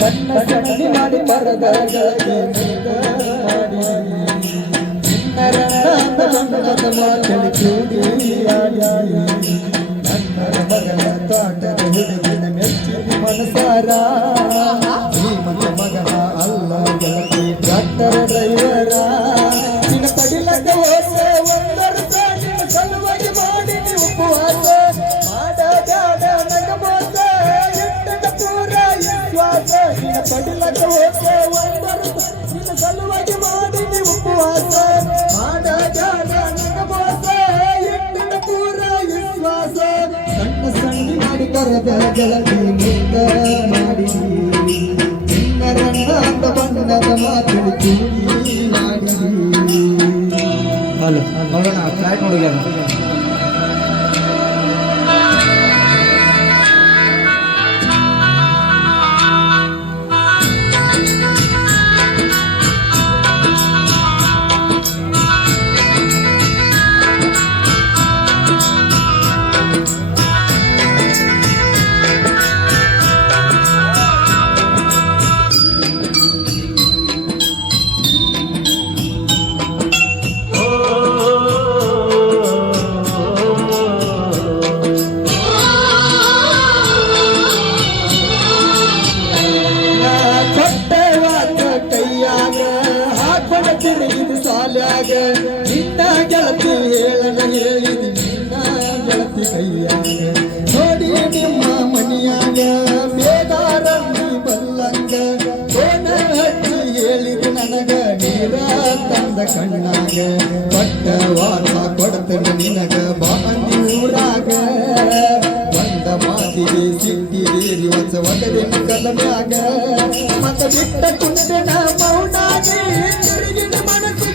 ಬಣ್ಣ ಸಣ್ಣಿ ಮಾಡಿ ಬರದ ಗೆಳತಿ ಮಾಡಿ ಚಿನ್ನರ ಬಣ್ಣದ ಮಾತಳಿ ಕೂಡಿ ಆಡಿ ನನ್ನ ಮಗನ ತೋಟದ ಹುಡುಗಿನ ಮೆಚ್ಚಿ ಮನಸಾರ ಶ್ರೀಮಂತ ಮಗನ ಅಲ್ಲ ಗೆಳತಿ ಟ್ರ್ಯಾಕ್ಟರ್ ಡ್ರೈವರ ನಿನ್ನ ಪಡಿಲಕ್ಕ ಹೋಸ ಒಂದರ ವಿಶ್ವಾಸ ನಿನ್ನ ಪಡಿಲಕ್ಕ ಒಂದರ ನಿನ್ನ ಸಲುವಾಗಿ ಮಾಡಿ ನೀವು ಉಪವಾಸ ಮಾಡ ಬ್ಯಾಡ ನನ್ನ ಮೋಸ. ಎಟ್ಟದ ಪೂರ ವಿಶ್ವಾಸ. ಸಣ್ಣ ಸಣ್ಣ ಮಾಡಿ ಕರೆದ ಗೆಳತಿ ಮುದ್ದ ಮಾಡಿ ಚಿನ್ನರನ್ನ ಬಣ್ಣದ ಮಾತು ಮಾಡಿ. ಹಲೋ, ನೋಡೋಣ ಫ್ಲಾಟ್ ನೋಡಿದ್ಯಾನ ಸಾಲ್ಯಾಗ ನಿನ್ನ ಗೆಳತಿ ಹೇಳನ ಹೇಳಿದ ನಿನ್ನ ಗೆಳತಿ ಕೈಯಾಗ ನೋಡಿ ನಿಮ್ಮ ಮನಿಯಾಗ ಬೇದಾರ ನೀ ಬಲ್ಲಂಗ ಕೋನ ಹಚ್ಚಿ ಹೇಳಿದ ನನಗ ನೀರ ತಂದ ಕಣ್ಣಾಗ ಕೊಟ್ಟ ವಾಸ ಕೊಡ್ತೇನೆ ನಿನಗ ಬಾಂದಿ ಊರಾಗ ಬಂದ ಮಾತಿಗೆ ಸಿಟ್ಟಿಗೆ ಹೊಸ ಒಗದಿನ ಕಲಮ್ಯಾಗ ಮತ ಬಿಟ್ಟ ಕುಂದನ ಮೌನಾಗಿ ತಿರುಗಿನ ಮನಸ್ಸಿಗೆ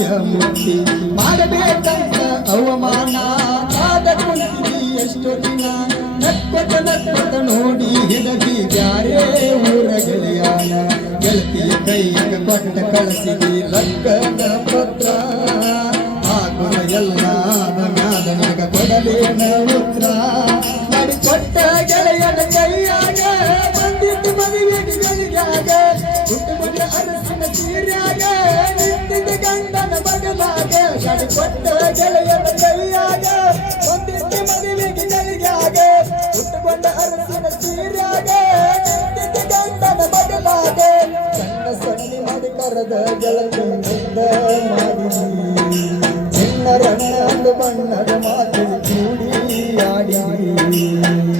ನೆತ್ತಿಯ ಮುಟ್ಟಿ. ಮಾಡಬೇಕಂತ ಅವಮಾನ. ಆದ ಕುಂತಿದಿ ಎಷ್ಟೋ ದಿನ ನಕ್ಕತ ನಕ್ಕತ ನೋಡಿ ಹಿಡದಿ ಬ್ಯಾರೇ ಊರ ಗೆಳೆಯಾನ. ಗೆಳತಿಯ ಕೈಗೆ ಕೊಟ್ಟ ಕಳಿಸಿದಿ ಲಕ್ಕನ ಪತ್ರ. ಆಗುವ ಎಲ್ಲ ಮ್ಯಾದ ನನಗ ಕೊಡಲೇನ ಉತ್ರ ಮಾಡಿ ಕೊಟ್ಟ ಗೆಳೆಯನ ಕೈಯಾಗ ಬಂದಿದ್ದು ಮದುವೆಗೆ ಗಳಿಗಾಗ ಕುಟುಂಬದ ಬಂದ ಅರಸಿನ ಸೀರ್ಯಾಗ ನಿಂತಿದ್ದ ಕೊಟ್ಟ ಗೆಳೆಯನ ಕೈಯಾಗ ಬಂದಿದ್ದು ಮದುವೆಗೆ ಗಳಿಗಾಗ ಹುಟ್ಟುಕೊಂಡ ಅರಸಿನ ಕರೆದ ಬಣ್ಣದ